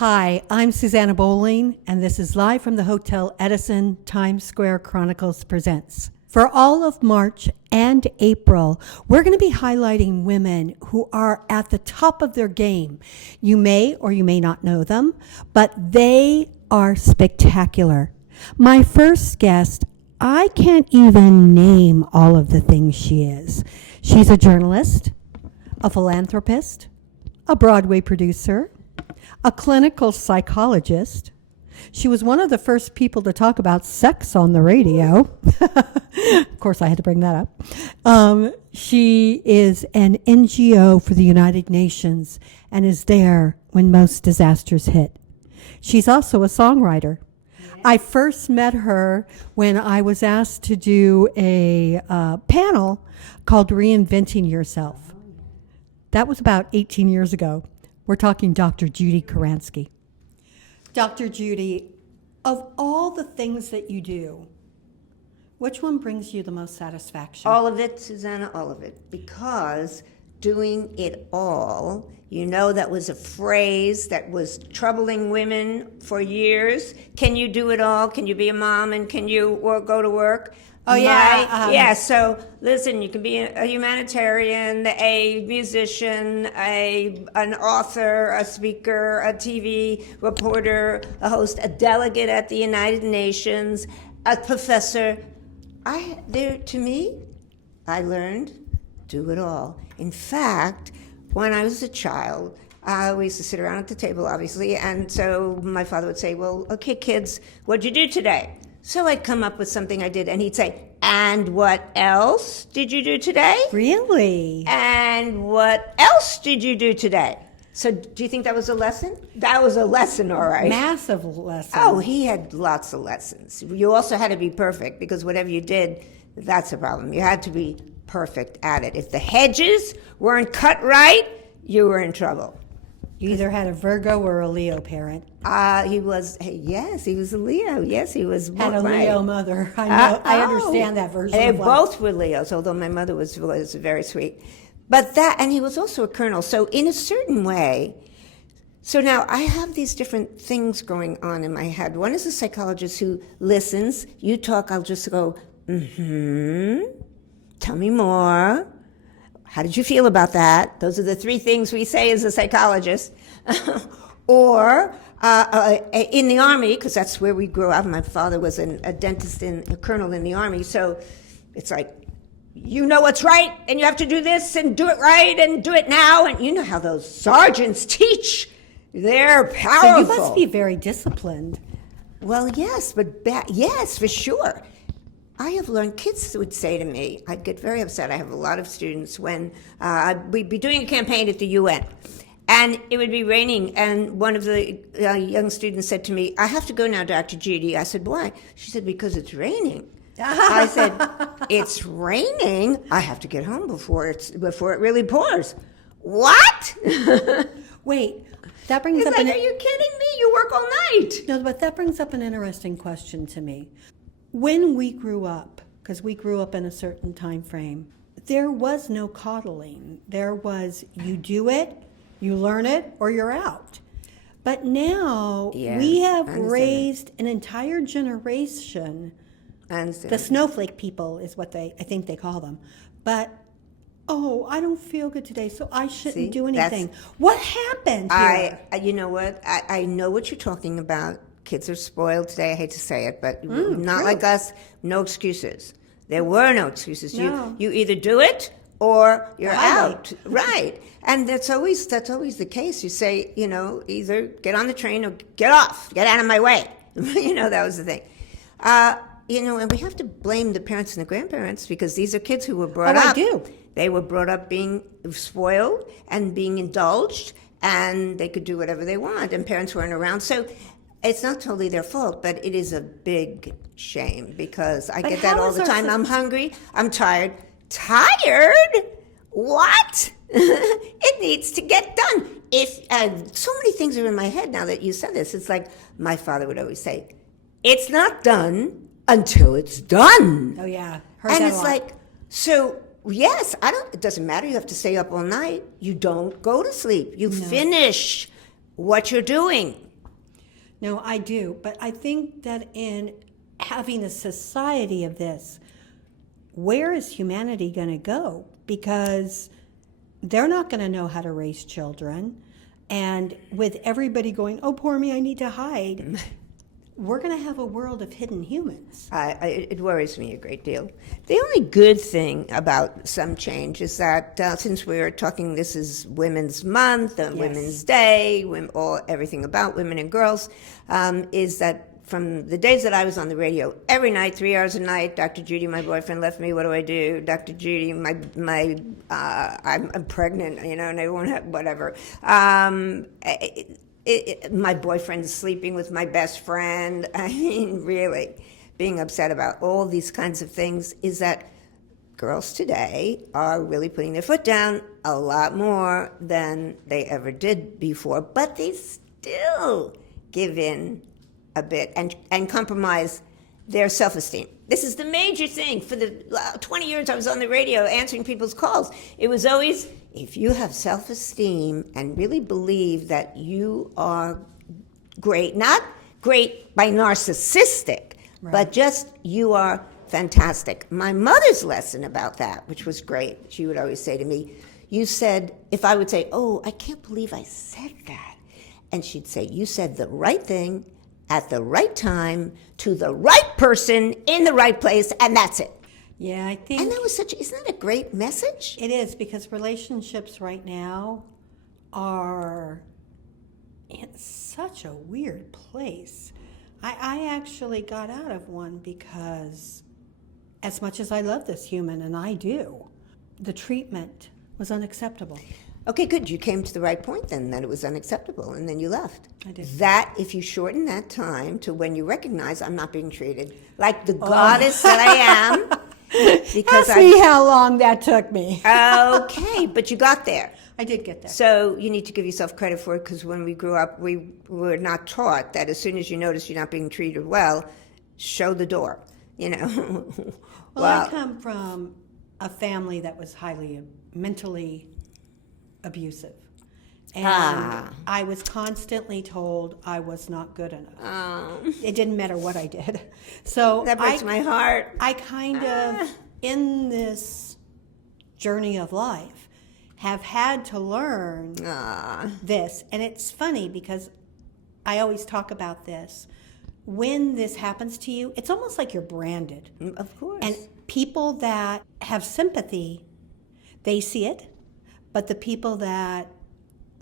Hi, I'm Susanna Bowling, and this is live from the Hotel Edison Times Square Chronicles Presents. For all of March and April, we're going to be highlighting women who are at the top of their game. You may or you may not know them, but they are spectacular. My first guest, I can't even name all of the things she is. She's a journalist, a philanthropist, a Broadway producer, a clinical psychologist. She was one of the first people to talk about sex on the radio. Of course, I had to bring that up. She is an NGO for the United Nations and is there when most disasters hit. She's also a songwriter. I first met her when I was asked to do a panel called Reinventing Yourself. That was about 18 years ago. We're talking Dr. Judy Kuriansky. Dr. Judy, of all the things that you do, which one brings you the most satisfaction? All of it, Susanna, all of it. Because doing it all, you know, that was a phrase that was troubling women for years. Can you do it all? Can you be a mom and can you go to work? Oh, yeah. Yeah, so listen, you can be a humanitarian, a musician, an author, a speaker, a TV reporter, a host, a delegate at the United Nations, a professor. To me, I learned do it all. In fact, when I was a child, we used to sit around at the table, obviously, and so my father would say, well, okay, kids, what'd you do today? So I'd come up with something I did, and he'd say, and what else did you do today? Really? And what else did you do today? So do you think that was a lesson? That was a lesson, all right. Massive lesson. Oh, he had lots of lessons. You also had to be perfect, because whatever you did, that's a problem. You had to be perfect at it. If the hedges weren't cut right, you were in trouble. You either had a Virgo or a Leo parent. He was a Leo. Yes, he was. Had a right. Leo mother. I know. I understand that version They of life. both were Leos, although my mother was very sweet. But and he was also a colonel. So in a certain way, so now I have these different things going on in my head. One is a psychologist who listens. You talk, I'll just go, tell me more. How did you feel about that? Those are the three things we say as a psychologist. Or in the Army, because that's where we grew up. My father was a dentist and a colonel in the Army. So it's like, you know what's right, and you have to do this, and do it right, and do it now. And you know how those sergeants teach. They're powerful. So you must be very disciplined. Well, yes, yes, for sure. I have learned, kids would say to me, I'd get very upset. I have a lot of students when we'd be doing a campaign at the UN, and it would be raining, and one of the young students said to me, I have to go now, Dr. Judy. I said, why? She said, because it's raining. I said, it's raining? I have to get home before it really pours. What? Wait, that brings He's up like, are you kidding me? You work all night. No, but that brings up an interesting question to me. When we grew up, because we grew up in a certain time frame, there was no coddling. There was, you do it, you learn it, or you're out. But now we have raised an entire generation. The snowflake people is what I think they call them. But, I don't feel good today, so I shouldn't do anything. What happened here? You know what? I know what you're talking about. Kids are spoiled today. I hate to say it, but not like us. No excuses. There were no excuses. No. You either do it or you're out. Right. And that's always the case. You say, either get on the train or get off. Get out of my way. That was the thing. And we have to blame the parents and the grandparents, because these are kids who were brought up. I do. They were brought up being spoiled and being indulged, and they could do whatever they want, and parents weren't around. So it's not totally their fault, but it is a big shame, because I get that all the time. I'm hungry. I'm tired. Tired? What? It needs to get done. So many things are in my head now that you said this. It's like my father would always say, it's not done until it's done. Oh, yeah. And it's like, so yes, it doesn't matter. You have to stay up all night. You don't go to sleep. You finish what you're doing. No, I do. But I think that in having a society of this, where is humanity going to go? Because they're not going to know how to raise children. And with everybody going, oh, poor me, I need to hide, we're going to have a world of hidden humans. It worries me a great deal. The only good thing about some change is that since we're talking, this is Women's Month and Yes. Women's Day, everything about women and girls, is that from the days that I was on the radio, every night, 3 hours a night, Dr. Judy, my boyfriend, left me. What do I do? Dr. Judy, I'm pregnant, you know, and I won't have whatever. My boyfriend's sleeping with my best friend. I mean, really, being upset about all these kinds of things is that girls today are really putting their foot down a lot more than they ever did before, but they still give in a bit and compromise their self-esteem. This is the major thing. For the 20 years I was on the radio answering people's calls, it was always, if you have self-esteem and really believe that you are great, not great by narcissistic, Right. but just you are fantastic. My mother's lesson about that, which was great, she would always say to me, you said, if I would say, oh, I can't believe I said that. And she'd say, you said the right thing at the right time to the right person in the right place, and that's it. Yeah, I think And that was isn't that a great message? it is, because relationships right now are in such a weird place. I actually got out of one because, as much as I love this human, and I do, the treatment was unacceptable. Okay, good. You came to the right point then, that it was unacceptable, and then you left. I did. That, if you shorten that time to when you recognize I'm not being treated like the goddess that I am, because Ask me how long that took me. Okay, but you got there. I did get there. So you need to give yourself credit for it, because when we grew up, we were not taught that as soon as you notice you're not being treated well, show the door, you know. Well, I come from a family that was highly mentally abusive. And I was constantly told I was not good enough. It didn't matter what I did. So That breaks my heart. I kind of, in this journey of life, have had to learn this. And it's funny because I always talk about this. When this happens to you, it's almost like you're branded. Of course. And people that have sympathy, they see it. But the people that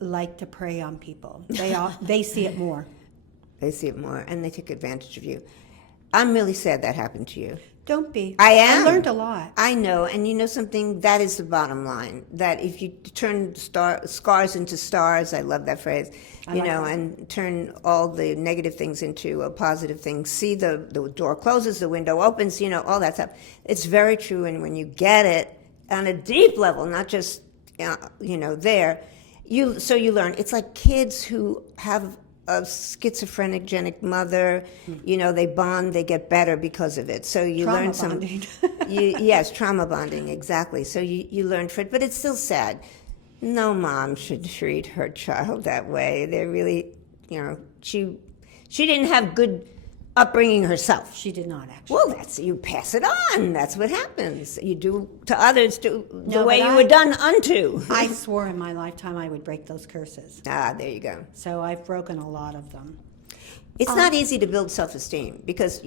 like to prey on people, they see it more. They see it more, and they take advantage of you. I'm really sad that happened to you. Don't be. I am. I learned a lot. I know, and you know something? That is the bottom line. That if you turn scars into stars, I love that phrase, and turn all the negative things into a positive thing. See the door closes, the window opens, all that stuff. It's very true, and when you get it on a deep level, not just there, you learn. It's like kids who have a schizophrenic mother, they bond, they get better because of it. So you Trauma learn some, bonding. yes, trauma bonding, exactly. So you learn for it, but it's still sad. No mom should treat her child that way. They're really, she didn't have good upbringing herself. She did not, actually. Well, you pass it on. That's what happens. You do to others the No, way but you were done unto. I swore in my lifetime I would break those curses. There you go. So I've broken a lot of them. It's not easy to build self-esteem because,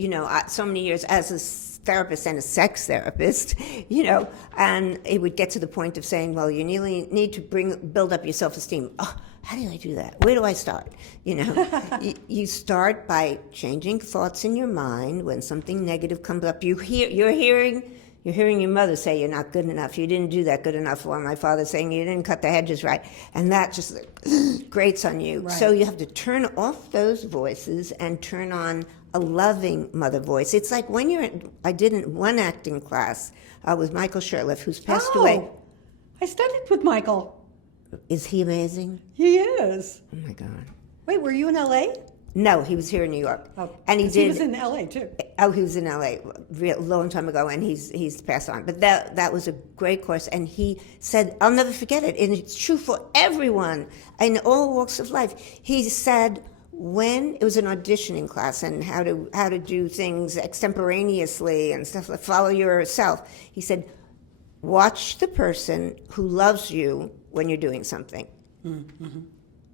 so many years as a therapist and a sex therapist, and it would get to the point of saying, well, you need to build up your self-esteem. Oh, how do I do that? Where do I start? You start by changing thoughts in your mind. When something negative comes up, you're hearing your mother say you're not good enough. You didn't do that good enough. Or my father saying you didn't cut the hedges right. And that just grates on you. Right. So you have to turn off those voices and turn on a loving mother voice. It's like when I did one acting class with Michael Shurtleff, who's passed away. I studied with Michael. Is he amazing? He is. Oh my God. Wait, were you in L.A.? No, he was here in New York. Oh, and he 'cause did. He was in L.A. too. Oh, he was in L.A. a long time ago, and he's passed on. But that was a great course, and he said, I'll never forget it, and it's true for everyone in all walks of life. He said, when it was an auditioning class and how to do things extemporaneously and stuff like follow yourself. He said, watch the person who loves you when you're doing something. Mm-hmm.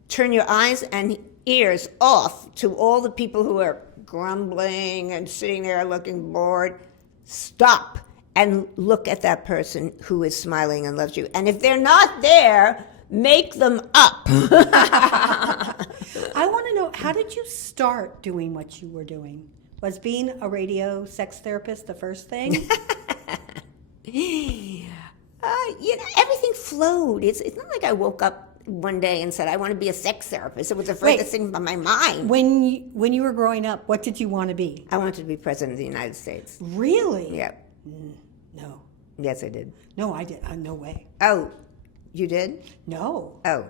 Turn your eyes and ears off to all the people who are grumbling and sitting there looking bored. Stop and look at that person who is smiling and loves you. And if they're not there, make them up. I want to know, how did you start doing what you were doing? Was being a radio sex therapist the first thing? Everything flowed. It's not like I woke up one day and said, I want to be a sex therapist. It was the furthest thing on my mind. When you were growing up, what did you want to be? I wanted to be president of the United States. Really? Yeah. No. Yes, I did. No, I did. No way. Oh, you did? No. Oh,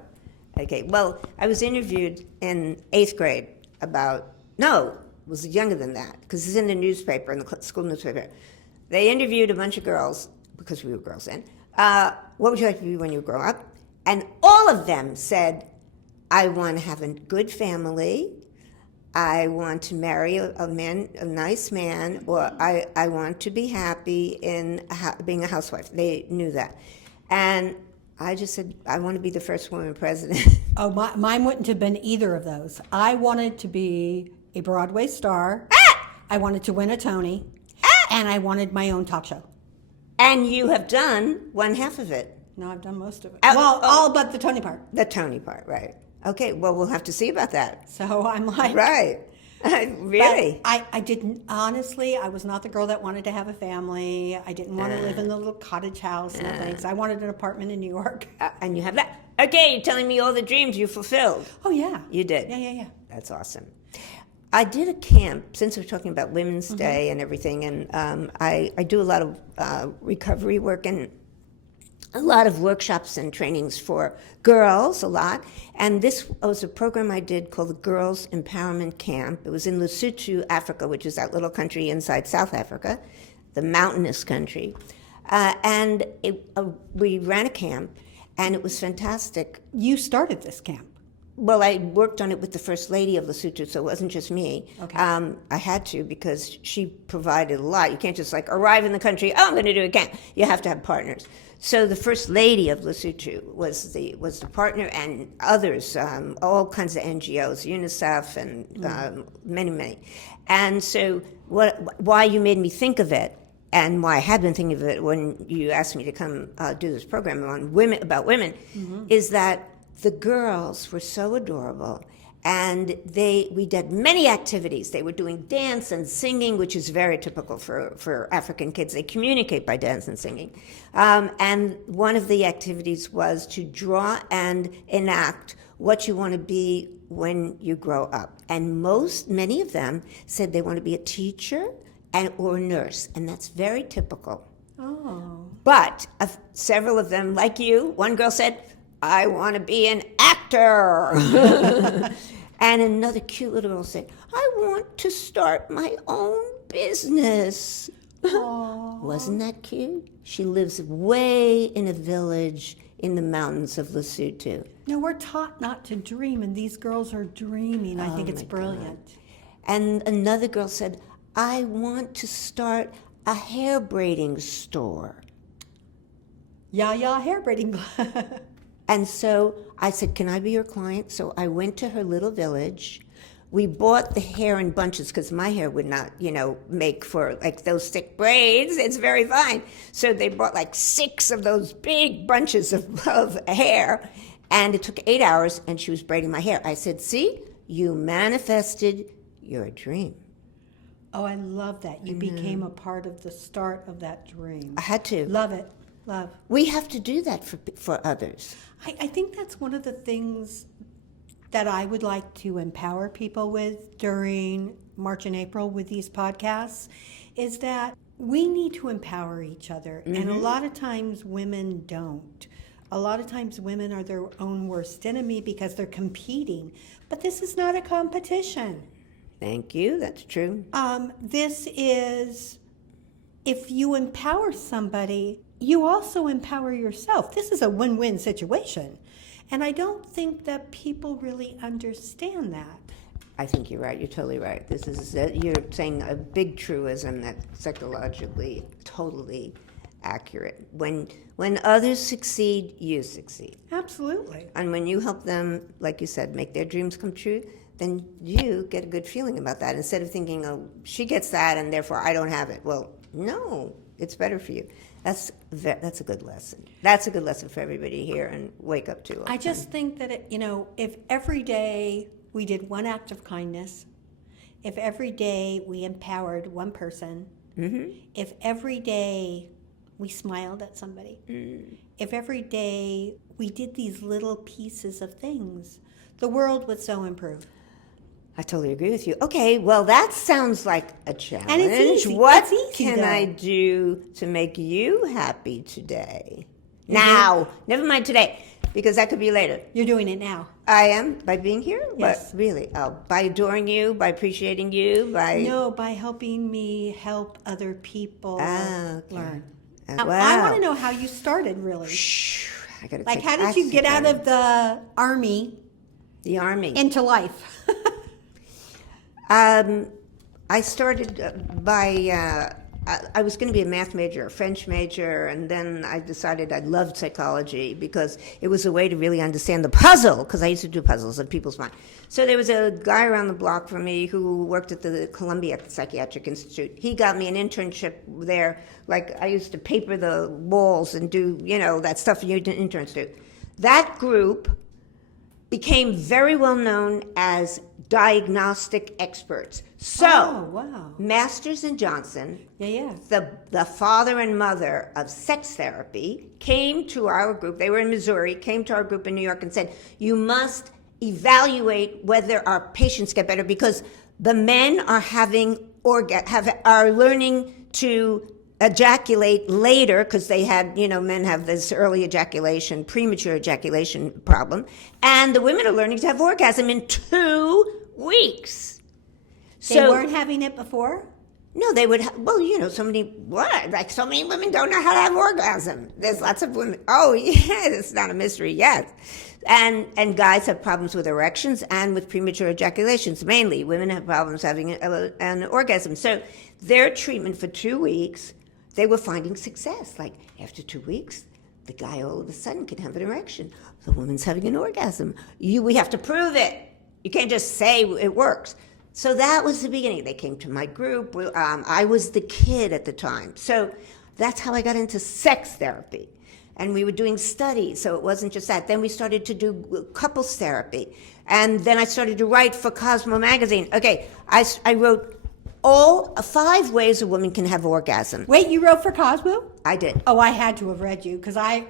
okay. Well, I was interviewed in 8th grade it was younger than that, because it's in the newspaper, in the school newspaper. They interviewed a bunch of girls, because we were girls then. What would you like to be when you grow up? And all of them said, I want to have a good family, I want to marry a nice man, or I want to be happy in being a housewife. They knew that. And I just said, I want to be the first woman president. Oh, mine wouldn't have been either of those. I wanted to be a Broadway star. I wanted to win a Tony. And I wanted my own talk show. And you have done one half of it. No, I've done most of it. All but the Tony part. The Tony part, right. Okay, well, we'll have to see about that. So I'm like... Right. Really? I didn't, honestly, I was not the girl that wanted to have a family. I didn't want to live in the little cottage house and things. I wanted an apartment in New York. And you have that. Okay, you're telling me all the dreams you fulfilled. Oh, yeah. You did? Yeah. That's awesome. I did a camp, since we're talking about Women's Day and everything, and I do a lot of recovery work and a lot of workshops and trainings for girls, a lot. And this was a program I did called the Girls Empowerment Camp. It was in Lesotho, Africa, which is that little country inside South Africa, the mountainous country. We ran a camp, and it was fantastic. You started this camp. Well, I worked on it with the First Lady of Lesotho, so it wasn't just me. Okay. I had to, because she provided a lot. You can't just arrive in the country, I'm going to do a camp. You have to have partners. So the First Lady of Lesotho was the partner, and others, all kinds of NGOs, UNICEF, and many. And so why you made me think of it, and why I had been thinking of it when you asked me to come do this program about women, is that the girls were so adorable, and we did many activities. They were doing dance and singing, which is very typical for African kids. They communicate by dance and singing. And one of the activities was to draw and enact what you want to be when you grow up. And many of them said they want to be a teacher or a nurse, and that's very typical. Oh. But several of them, like you, one girl said, I want to be an actor. And another cute little girl said, I want to start my own business. Wasn't that cute? She lives way in a village in the mountains of Lesotho. No, we're taught not to dream, and these girls are dreaming. I think it's brilliant. God. And another girl said, I want to start a hair braiding store. Yeah, hair braiding. And so I said, can I be your client? So I went to her little village. We bought the hair in bunches, because my hair would not, make for those thick braids. It's very fine. So they bought 6 of those big bunches of hair, and it took 8 hours, and she was braiding my hair. I said, see, you manifested your dream. Oh, I love that. You became a part of the start of that dream. I had to. Love it. Love. We have to do that for others. I think that's one of the things that I would like to empower people with during March and April with these podcasts, is that we need to empower each other. And a lot of times women don't. A lot of times women are their own worst enemy because they're competing. But this is not a competition. Thank you. That's true. This is, if you empower somebody, you also empower yourself. This is a win-win situation. And I don't think that people really understand that. I think you're right. You're totally right. This is you're saying a big truism that's psychologically totally accurate. When others succeed, you succeed. Absolutely. And when you help them, like you said, make their dreams come true, then you get a good feeling about that instead of thinking, oh, she gets that and therefore I don't have it. Well, no, it's better for you. That's a good lesson. That's a good lesson for everybody here and wake up to. I just think that, if every day we did one act of kindness, if every day we empowered one person, if every day we smiled at somebody, if every day we did these little pieces of things, the world would so improve. I totally agree with you. Okay, well, that sounds like a challenge. And it's easy. What It's easy, can though. I do to make you happy today? Now, never mind today, because that could be later. You're doing it now. I am, by being here? Yes. But really? Oh, by adoring you, by appreciating you, by... No, by helping me help other people Okay. learn. Wow. I want to know how you started, really. Shh, I gotta Like, take how did you get out oxygen. of the army The Army? into life? I started I was going to be a math major, a French major, and then I decided I loved psychology because it was a way to really understand the puzzle, because I used to do puzzles of people's mind. So there was a guy around the block from me who worked at the Columbia Psychiatric Institute. He got me an internship there. Like, I used to paper the walls and do, that stuff you interns do. That group became very well known as diagnostic experts. So, Oh, wow. Masters and Johnson, Yeah. the father and mother of sex therapy, came to our group. They were in Missouri, came to our group in New York and said, you must evaluate whether our patients get better, because the men are are learning to ejaculate later, because they had, men have this early ejaculation, premature ejaculation problem, and the women are learning to have orgasm in 2 weeks. They weren't having it before? No, they would. So many women don't know how to have orgasm. There's lots of women. Oh, yeah, it's not a mystery yet. And guys have problems with erections and with premature ejaculations. Mainly, women have problems having an orgasm. So their treatment for 2 weeks, they were finding success. Like, after 2 weeks, the guy all of a sudden can have an erection. The woman's having an orgasm. We have to prove it. You can't just say it works. So that was the beginning. They came to my group. I was the kid at the time. So that's how I got into sex therapy. And we were doing studies, so it wasn't just that. Then we started to do couples therapy. And then I started to write for Cosmo magazine. Okay, I wrote all 5 ways a woman can have orgasm. Wait, you wrote for Cosmo? I did. Oh, I had to have read you, because I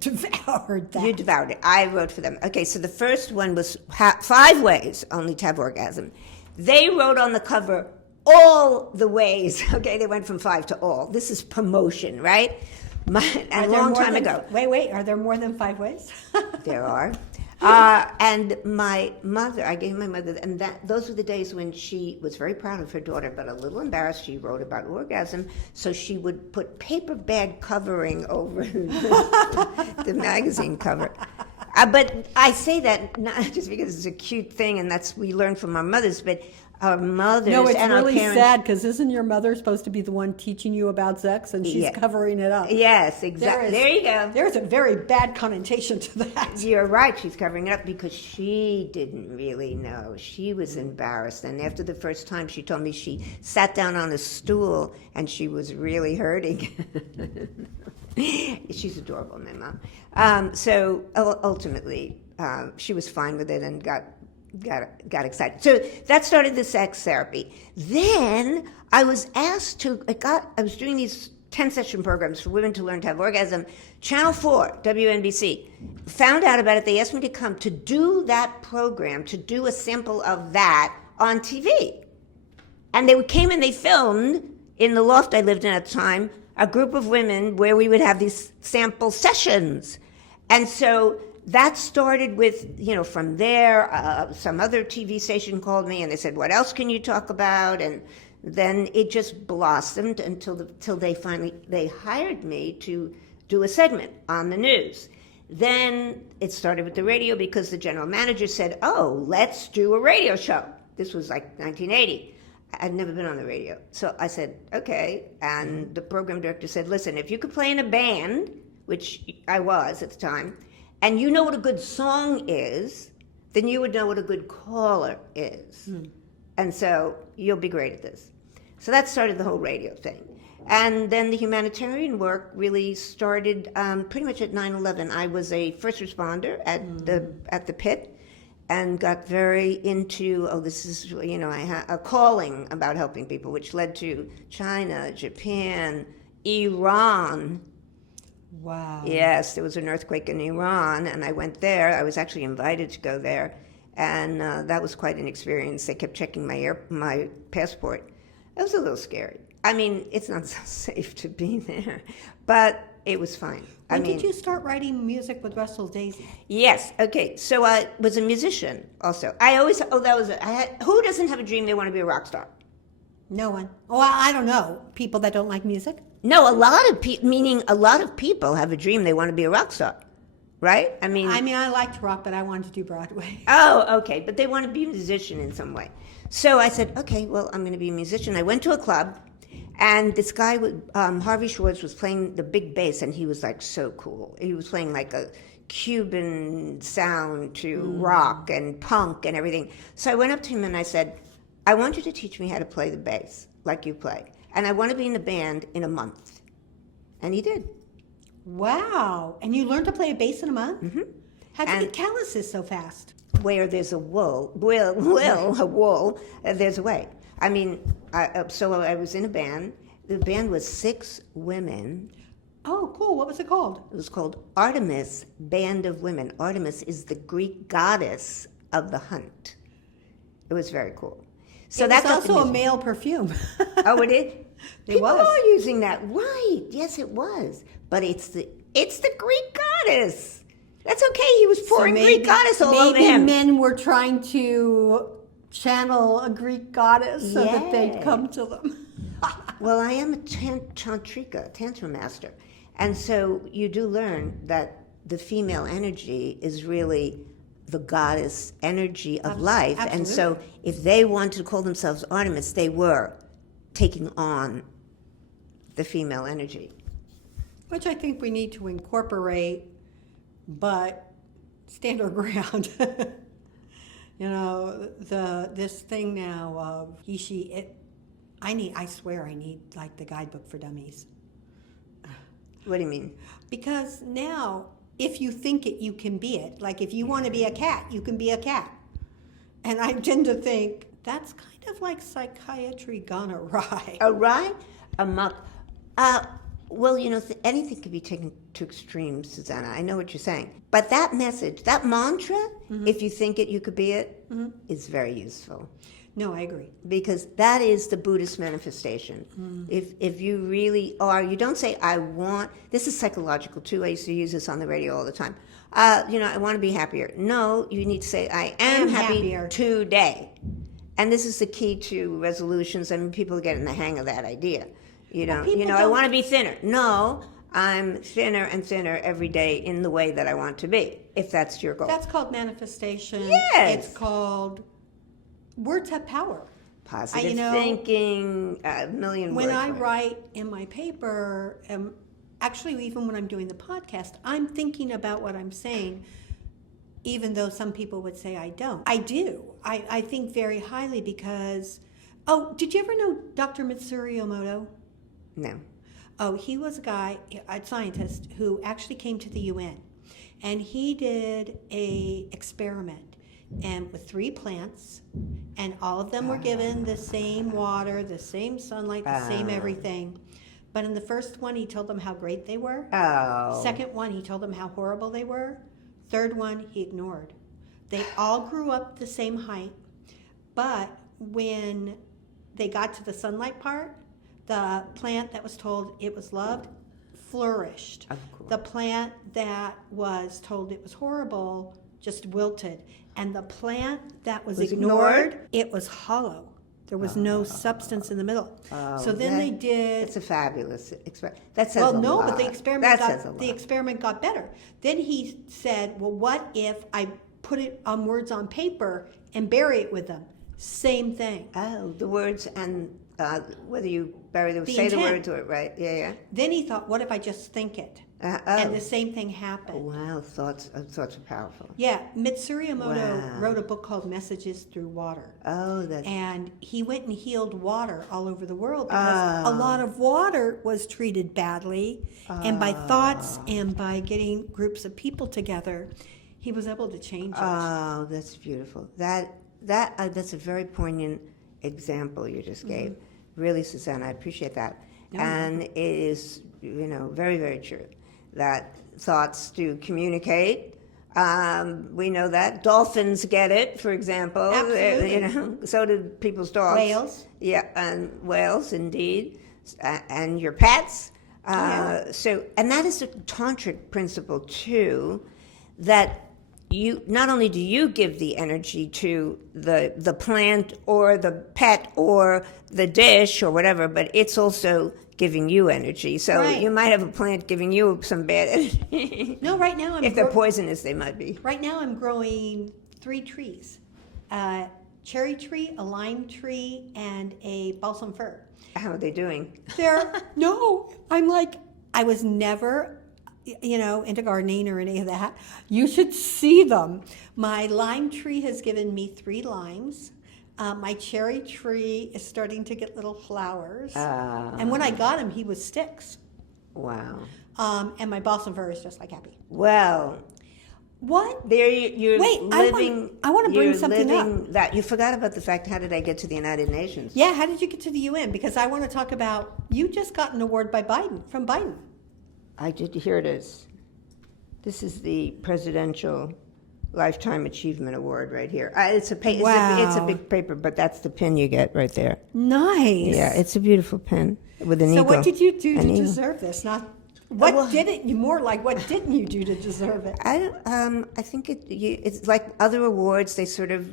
devoured that. You devoured it. I wrote for them. Okay, so the first one was 5 ways only to have orgasm. They wrote on the cover all the ways. Okay, they went from 5 to all. This is promotion, right? A long time ago. Wait, are there more than 5 ways? There are. And my mother, I gave my mother, and those were the days when she was very proud of her daughter, but a little embarrassed. She wrote about orgasm, so she would put paper bag covering over the magazine cover. But I say that not just because it's a cute thing, and we learn from our mothers, but our mothers No, it's and our really parents. sad, because isn't your mother supposed to be the one teaching you about sex, and she's covering it up? Yes, exactly. There you go. There's a very bad connotation to that. You're right. She's covering it up because she didn't really know. She was embarrassed. And after the first time, she told me she sat down on a stool and she was really hurting. She's adorable, my mom. So ultimately, she was fine with it and got excited. So that started the sex therapy. Then I was asked I was doing these 10-session programs for women to learn to have orgasm. Channel 4, WNBC, found out about it. They asked me to come to do that program, to do a sample of that on TV. And they came and they filmed in the loft I lived in at the time, a group of women where we would have these sample sessions. And so that started with, from there, some other TV station called me and they said, what else can you talk about? And then it just blossomed until they hired me to do a segment on the news. Then it started with the radio because the general manager said, oh, let's do a radio show. This was like 1980. I'd never been on the radio. So I said, okay. And the program director said, listen, if you could play in a band, which I was at the time, and you know what a good song is, then you would know what a good caller is. And so you'll be great at this. So that started the whole radio thing. And then the humanitarian work really started pretty much at 9/11. I was a first responder at the pit, and got very into, this is, I had a calling about helping people, which led to China, Japan, Iran. Wow. Yes, there was an earthquake in Iran, and I went there. I was actually invited to go there, and that was quite an experience. They kept checking my passport. It was a little scary. I mean, it's not so safe to be there, but it was fine. When did you start writing music with Russell Daisy? Yes. Okay. So I was a musician also. Who doesn't have a dream they want to be a rock star? No one. Well, I don't know. People that don't like music? No, a lot of people have a dream they want to be a rock star, right? I mean, I liked rock, but I wanted to do Broadway. Oh, okay. But they want to be a musician in some way. So I said, okay, well, I'm going to be a musician. I went to a club, and this guy, Harvey Schwartz, was playing the big bass, and he was like so cool. He was playing like a Cuban sound to rock and punk and everything. So I went up to him and I said, I want you to teach me how to play the bass like you play. And I want to be in the band in a month. And he did. Wow. And you learned to play a bass in a month? Mm-hmm. How'd you get calluses so fast? Where there's a wool, there's a way. I mean, so I was in a band. The band was 6 women. Oh, cool. What was it called? It was called Artemis, Band of Women. Artemis is the Greek goddess of the hunt. It was very cool. So that's also a male perfume. Oh, it is? People was. are using that. Right. Yes, it was. But it's the Greek goddess. That's okay. He was pouring Greek goddess all over him. Maybe men were trying to channel a Greek goddess so that they'd come to them. Well, I am a tantra master. And so you do learn that the female energy is really the goddess energy of life. Absolutely. And so if they wanted to call themselves Artemis, they were taking on the female energy. Which I think we need to incorporate, but stand our ground. This thing now of he, she, it. I swear I need like the guidebook for dummies. What do you mean? Because now, if you think it, you can be it. Like if you want to be a cat, you can be a cat. And I tend to think that's kind of like psychiatry gone awry. Awry? Amok. Well, anything can be taken to extremes, Susanna. I know what you're saying. But that message, that mantra, if you think it, you could be it, is very useful. No, I agree. Because that is the Buddhist manifestation. If you really are, you don't say, I want, this is psychological too. I used to use this on the radio all the time. I want to be happier. No, you need to say, I am happier today. And this is the key to resolutions. I mean, people get in the hang of that idea. I want to be thinner. No, I'm thinner and thinner every day in the way that I want to be, if that's your goal. That's called manifestation. Yes. It's called, words have power. Positive thinking, a million words. When I write in my paper, actually even when I'm doing the podcast, I'm thinking about what I'm saying, even though some people would say I don't. I do. I think very highly because, did you ever know Dr. Mitsuru Emoto? No. Oh, he was a guy, a scientist, who actually came to the UN. And he did a experiment and with 3 plants, and all of them were given the same water, the same sunlight, the same everything. But in the first one, he told them how great they were. Second one, he told them how horrible they were. Third one, he ignored. They all grew up the same height, but when they got to the sunlight part, the plant that was told it was loved flourished. The plant that was told it was horrible just wilted. And the plant that was ignored, it was hollow. There was no substance in the middle. So then they did. It's a fabulous experiment. That says a lot. But the experiment got better. Then he said, well, what if I put it on words on paper and bury it with them? Same thing. Oh, the words and whether you say the intent. words or right. Yeah. Then he thought, what if I just think it? And the same thing happened. Wow, thoughts are powerful. Yeah, Mitsuru Emoto wrote a book called Messages Through Water. Oh, that's... And he went and healed water all over the world because a lot of water was treated badly. And by thoughts and by getting groups of people together, he was able to change it. Oh, that's beautiful. That's a very poignant example you just gave. Really, Susanna, I appreciate that. And it is, very, very true that thoughts do communicate. We know that. Dolphins get it, for example. Absolutely. So do people's dogs. Whales. Yeah, and whales, indeed. And your pets. And that is a tantric principle, too, that you not only do you give the energy to the plant or the pet or the dish or whatever, but it's also giving you energy. So you might have a plant giving you some bad energy. No, right now if they're poisonous, they might be. Right now I'm growing 3 trees. A cherry tree, a lime tree, and a balsam fir. How are they doing? I was never into gardening or any of that. You should see them. My lime tree has given me 3 limes. My cherry tree is starting to get little flowers. And when I got him, he was sticks. Wow. And my balsam fir is just like happy. Well, what? There you're living. I want to bring something up. That you forgot about the fact. How did I get to the United Nations? Yeah, how did you get to the UN? Because I want to talk about, you just got an award from Biden. I did. Here it is. This is the Presidential Lifetime Achievement Award right here. It's a big paper, but that's the pin you get right there. Nice. Yeah, it's a beautiful pin with an eagle. So what did you do to deserve this? What didn't you do to deserve it? I think it's like other awards. They sort of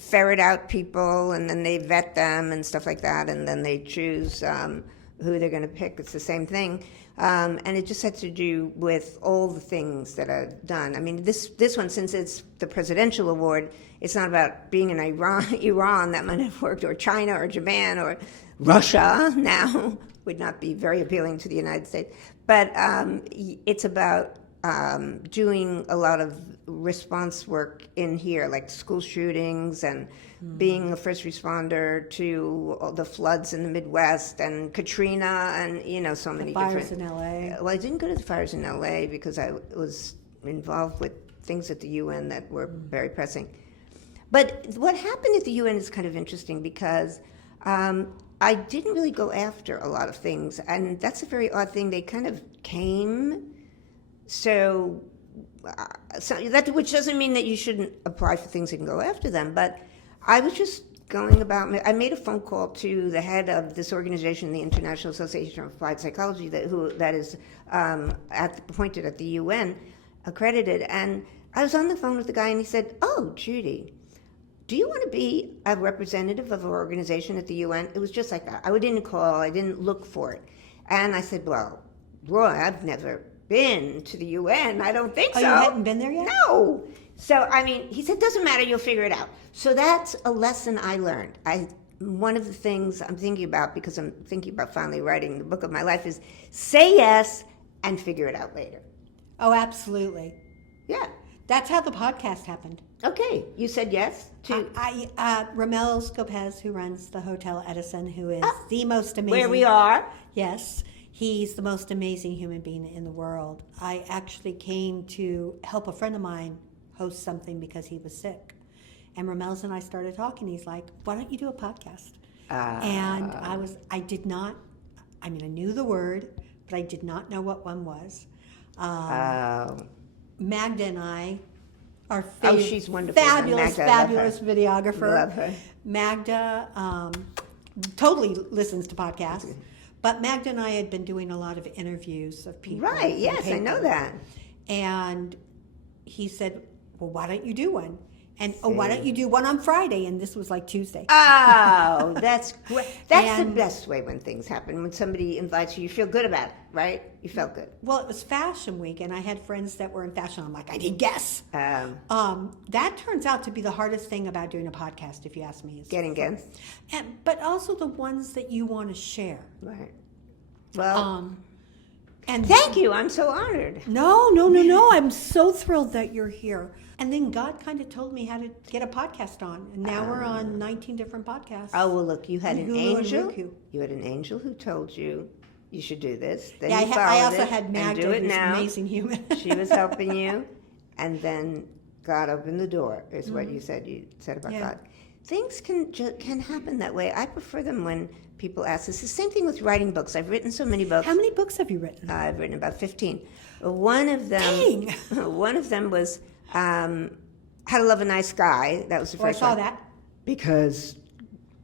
ferret out people and then they vet them and stuff like that, and then they choose who they're going to pick. It's the same thing. And it just had to do with all the things that I've done. I mean, this one, since it's the presidential award, it's not about being in Iran that might have worked, or China, or Japan, or Russia now would not be very appealing to the United States. But it's about doing a lot of response work in here, like school shootings and being a first responder to all the floods in the Midwest and Katrina and so many fires different in LA. Well, I didn't go to the fires in LA because I was involved with things at the UN that were very pressing. But what happened at the UN is kind of interesting because I didn't really go after a lot of things, and that's a very odd thing. They kind of came, so that, which doesn't mean that you shouldn't apply for things and go after them, but I was just going about. I made a phone call to the head of this organization, the International Association of Applied Psychology, that is appointed at the UN, accredited, and I was on the phone with the guy, and he said, "Oh, Judy, do you want to be a representative of an organization at the UN?" It was just like that. I didn't call. I didn't look for it. And I said, "Well, Roy, I've never been to the UN. I don't think so." You hadn't been there yet? No. So, he said, "Doesn't matter. You'll figure it out." So that's a lesson I learned. One of the things I'm thinking about, because I'm thinking about finally writing the book of my life, is say yes and figure it out later. Oh, absolutely. Yeah. That's how the podcast happened. Okay, you said yes to... Ramel Scopez, who runs the Hotel Edison, who is the most amazing... Where we are. Yes, he's the most amazing human being in the world. I actually came to help a friend of mine host something because he was sick. And Ramel's and I started talking. He's like, "Why don't you do a podcast?" And I did not, I knew the word, but I did not know what one was. Magda and I are she's wonderful. fabulous videographer. Love her. Magda totally listens to podcasts, but Magda and I had been doing a lot of interviews of people. Right, yes, I know that. And he said, "Well, why don't you do one?" And why don't you do one on Friday? And this was like Tuesday. Oh, that's great. That's the And- best way when things happen. When somebody invites you, you feel good about it, right? You felt good. Well, it was Fashion Week, and I had friends that were in fashion. I'm like, I did guess. That turns out to be the hardest thing about doing a podcast, if you ask me. Is Getting guests. but also the ones that you want to share. Right. Well, And thank you. I'm so honored. No. I'm so thrilled that you're here. And then God kind of told me how to get a podcast on. And now we're on 19 different podcasts. Oh, well, look, you had an Hulu and angel. Roku. You had an angel who told you should do this. Then Yeah, you I also followed it, had and Magda, do it who's an now. amazing human. She was helping you, and then God opened the door. Is what you said. You said about Yeah. God. Things can happen that way. I prefer them when people ask. It's the same thing with writing books. I've written so many books. How many books have you written? I've written about 15. One of them. Dang! One of them was How to Love a Nice Guy. That was the Oh, I first saw one. that. Because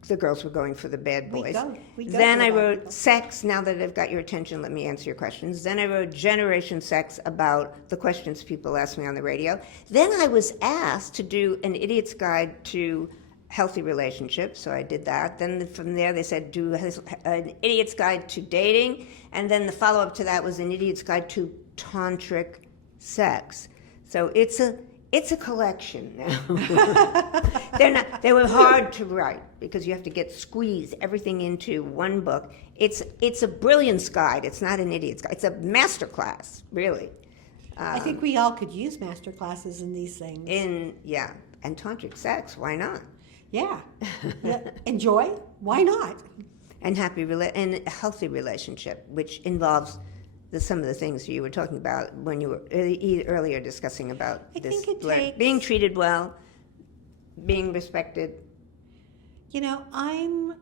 the girls were going for the bad boys. We go Then for I bad wrote people. Sex. Now that I've got your attention, let me answer your questions. Then I wrote Generation Sex, about the questions people ask me on the radio. Then I was asked to do an Idiot's Guide to Healthy Relationships, so I did that. Then from there they said do an Idiot's Guide to Dating, and then the follow-up to that was an Idiot's Guide to Tantric Sex. So it's a collection now. They were hard to write because you have to squeeze everything into one book. It's a brilliance guide. It's not an idiot's guide. It's a master class, really. I think we all could use master classes in these things. And tantric sex, why not? Yeah. Enjoy? Why not? And and a healthy relationship, which involves some of the things you were talking about when you were earlier discussing about I think it takes- being treated well, being respected. You know, I'm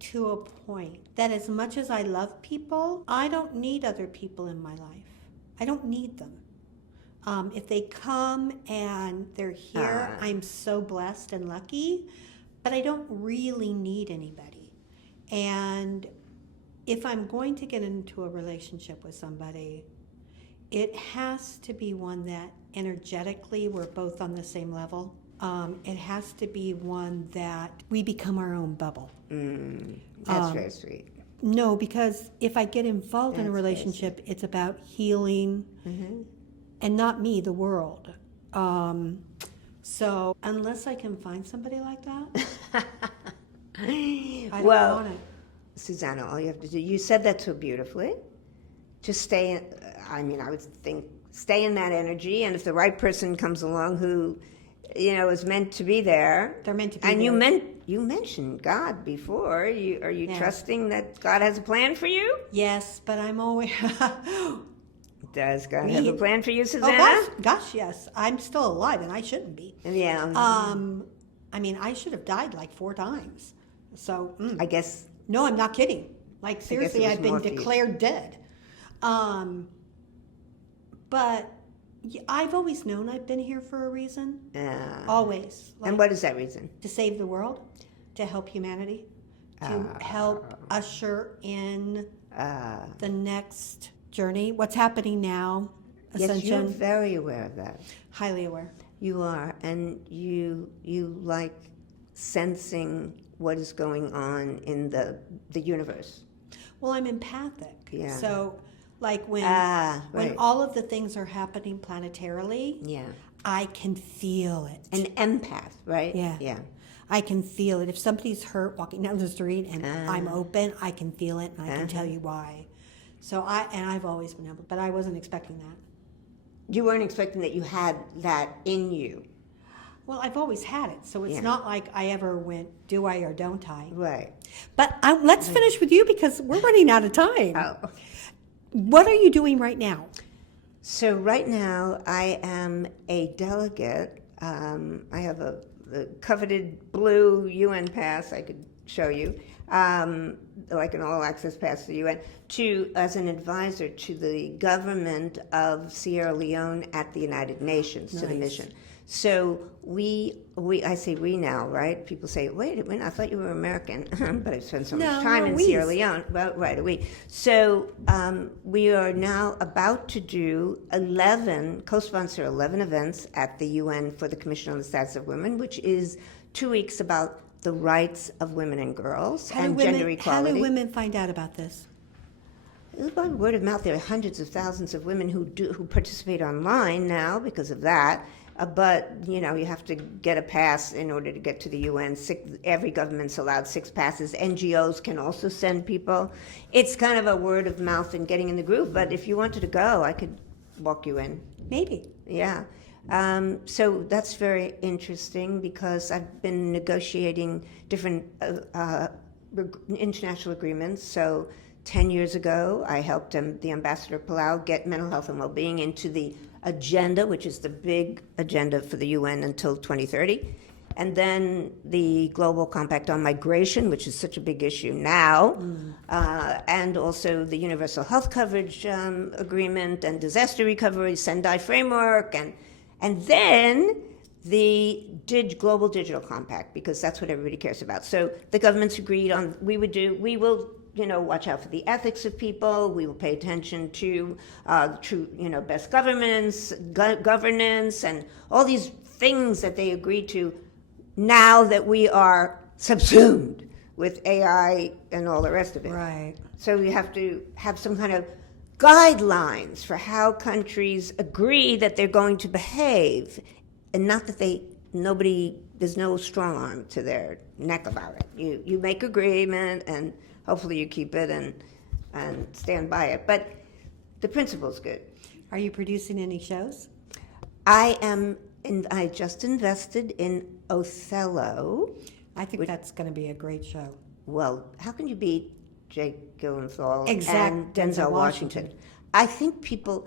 to a point that as much as I love people, I don't need other people in my life. I don't need them. If they come and they're here, I'm so blessed and lucky, but I don't really need anybody. And if I'm going to get into a relationship with somebody, it has to be one that energetically we're both on the same level. It has to be one that we become our own bubble. That's very sweet. No, because if I get involved in a That's relationship, it's about healing and not me, the world. So unless I can find somebody like that, I don't want it. Susanna, all you have to do, you said that so beautifully. Just stay in, I would think, stay in that energy, and if the right person comes along who, is meant to be there. They're meant to be and there. you mentioned God before. Are you Yeah. trusting that God has a plan for you? Yes, but I'm always... Does God have a plan for you, Oh, Susanna? gosh, yes. I'm still alive, and I shouldn't be. Yeah. I should have died like 4 times. So, I guess. no, I'm not kidding. Like, seriously, was I've been more for you. declared dead. But I've always known I've been here for a reason. Always. And what is that reason? To save the world, to help humanity, to help usher in the next journey. What's happening now, Yes, you're Ascension, very aware of that. highly aware. You are, and you like sensing what is going on in the universe. Well, I'm empathic. Yeah. So, like when right. all of the things are happening planetarily, Yeah. I can feel it. An empath, right? Yeah. Yeah. I can feel it. If somebody's hurt walking down the street and I'm open, I can feel it and I can tell you why. So I've always been able, but I wasn't expecting that. You weren't expecting that you had that in you. Well, I've always had it, so it's Yeah. not like I ever went, do I or don't I? Right. But let's finish with you because we're running out of time. Oh. What are you doing right now? So right now I am a delegate. I have a coveted blue UN pass I could show you, like an all-access pass to the UN, as an advisor to the government of Sierra Leone at the United Nations, to the mission. So I say we now, right? People say, wait a minute, I thought you were American, but I've spent so much time in Sierra Leone. Well, right, we. So we are now about to do co-sponsor 11 events at the UN for the Commission on the Status of Women, which is 2 weeks about the rights of women and girls and gender equality. How do women find out about this? By word of mouth. There are hundreds of thousands of women who participate online now because of that. But you have to get a pass in order to get to the UN. Every government's allowed 6 passes. NGOs can also send people. It's kind of a word of mouth and getting in the groove. But if you wanted to go, I could walk you in. Maybe. Yeah. So that's very interesting because I've been negotiating different international agreements. So 10 years ago, I helped the Ambassador Palau get mental health and well-being into the agenda, which is the big agenda for the UN until 2030. And then the Global Compact on Migration, which is such a big issue now, and also the Universal Health Coverage Agreement and Disaster Recovery, Sendai Framework, and then the Global Digital Compact, because that's what everybody cares about. So the governments agreed on, we will watch out for the ethics of people. We will pay attention to true, best governance, and all these things that they agreed to now that we are subsumed with AI and all the rest of it. Right. So we have to have some kind of guidelines for how countries agree that they're going to behave, and not that there's no strong arm to their neck about it. You make agreement, and hopefully you keep it and stand by it. But the principle's good. Are you producing any shows? I just invested in Othello. I think that's going to be a great show. Well, how can you beat Jake Gyllenhaal and Denzel Denzel Washington? I think people,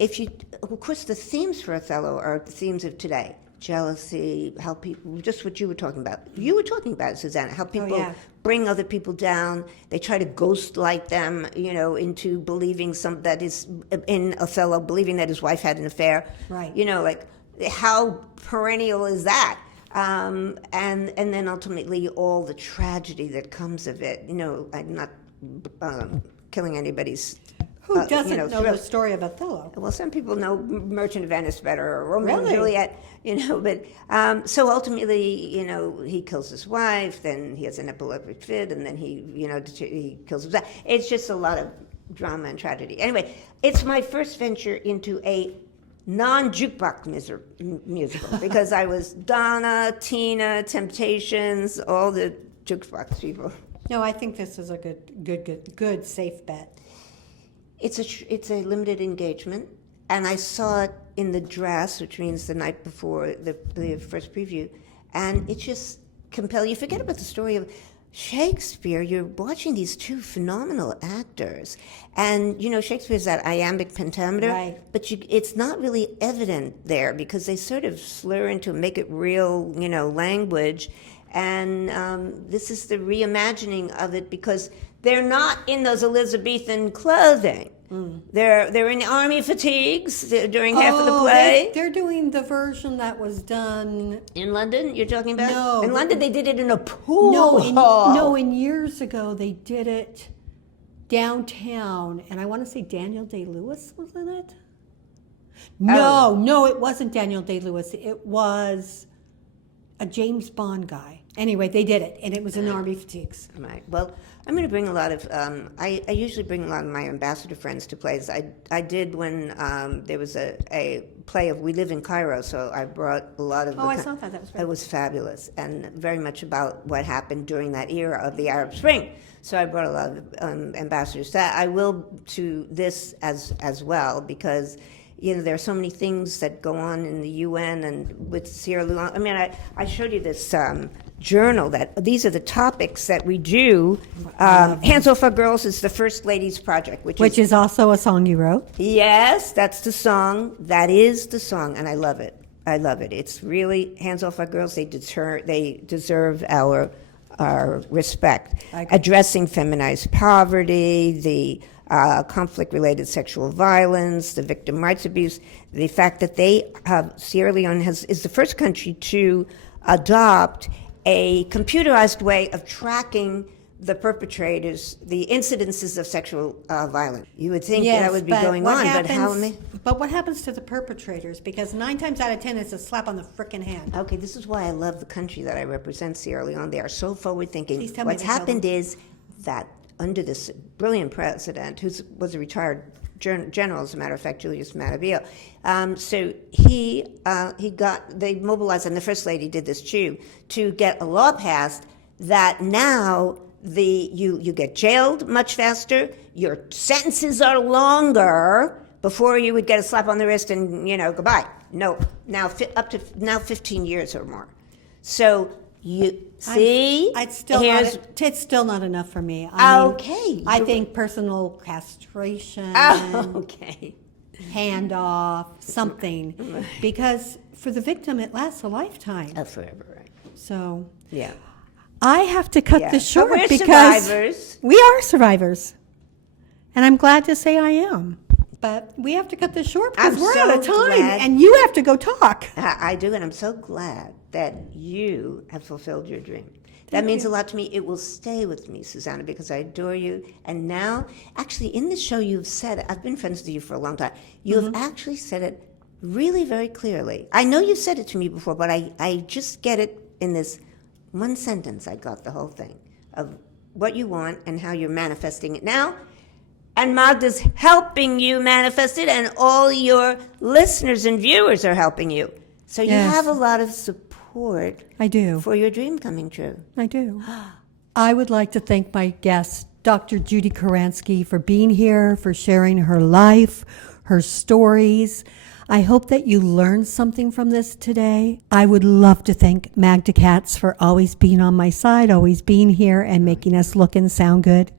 of course, the themes for Othello are the themes of today. Jealousy, how people, just what you were talking about. You were talking about it, Susanna, how people bring other people down. They try to ghostlight them, into believing that is, in Othello, believing that his wife had an affair. Right. Like, how perennial is that? And then ultimately all the tragedy that comes of it. I'm not killing anybody's. Who doesn't know the story of Othello? Well, some people know Merchant of Venice better, or Romeo and Really? Juliet, but so ultimately, he kills his wife, then he has an epileptic fit, and then he kills himself. It's just a lot of drama and tragedy. Anyway, it's my first venture into a non-jukebox musical because I was Donna, Tina, Temptations, all the jukebox people. No, I think this is a good safe bet. It's a limited engagement, and I saw it in the dress, which means the night before the first preview, and it just compelled you. Forget about the story of Shakespeare. You're watching these two phenomenal actors, and Shakespeare's that iambic pentameter, right. But it's not really evident there because they sort of slur into make it real, language, and this is the reimagining of it because they're not in those Elizabethan clothing. They're in army fatigues during half of the play. They're doing the version that was done In London, you're talking about? No. In London, they did it in a pool hall. hall. In years ago they did it downtown, and I want to say Daniel Day-Lewis was in it. No, it wasn't Daniel Day-Lewis. It was a James Bond guy. Anyway, they did it, and it was in army fatigues. Right. Well, I'm going to bring a lot of. I usually bring a lot of my ambassador friends to plays. I did when there was a play of We Live in Cairo, so I brought a lot of. I saw that. That was great. It was fabulous and very much about what happened during that era of the Arab Spring. So I brought a lot of ambassadors. That I will to this as well because. There are so many things that go on in the UN and with Sierra Leone. I mean, I showed you this journal that these are the topics that we do. Hands Off Our Girls is the First Ladies Project, which is also a song you wrote. Yes, that's the song. That is the song, and I love it. It's really Hands Off Our Girls. They deserve our respect. Addressing feminized poverty, the conflict-related sexual violence, the victim rights abuse, the fact that they have, Sierra Leone is the first country to adopt a computerized way of tracking the perpetrators, the incidences of sexual violence. You would think that would be going on, but how many? But what happens to the perpetrators? Because 9 times out of 10, it's a slap on the frickin' hand. Okay, this is why I love the country that I represent, Sierra Leone. They are so forward-thinking. Please tell me What's they tell happened is that under this brilliant president, who was a retired general, as a matter of fact, Julius Matabio, so they mobilized, and the First Lady did this too, to get a law passed that now you get jailed much faster, your sentences are longer. Before you would get a slap on the wrist and, goodbye. No, now up to 15 years or more. So you see, it's still not enough for me. I mean, okay. I think personal castration, Okay. handoff, something, because for the victim it lasts a lifetime. Forever, right? So yeah, I have to cut this short but we're because survivors. we are survivors, and I'm glad to say I am. But we have to cut this short because we're out of time, and you have to go talk. I do, and I'm so glad that you have fulfilled your dream. That means a lot to me. It will stay with me, Susanna, because I adore you. And now, actually, in this show, you've said, I've been friends with you for a long time. You have actually said it really very clearly. I know you've said it to me before, but I just get it in this one sentence. I got the whole thing of what you want and how you're manifesting it now. And Magda's helping you manifest it, and all your listeners and viewers are helping you. So you have a lot of support. I do. For your dream coming true. I do. I would like to thank my guest, Dr. Judy Kuriansky, for being here, for sharing her life, her stories. I hope that you learned something from this today. I would love to thank Magda Katz for always being on my side, always being here and making us look and sound good.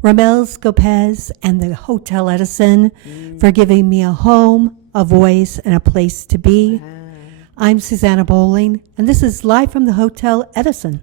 Ramel Scopez and the Hotel Edison for giving me a home, a voice, and a place to be. I'm Susanna Bowling, and this is Live from the Hotel Edison.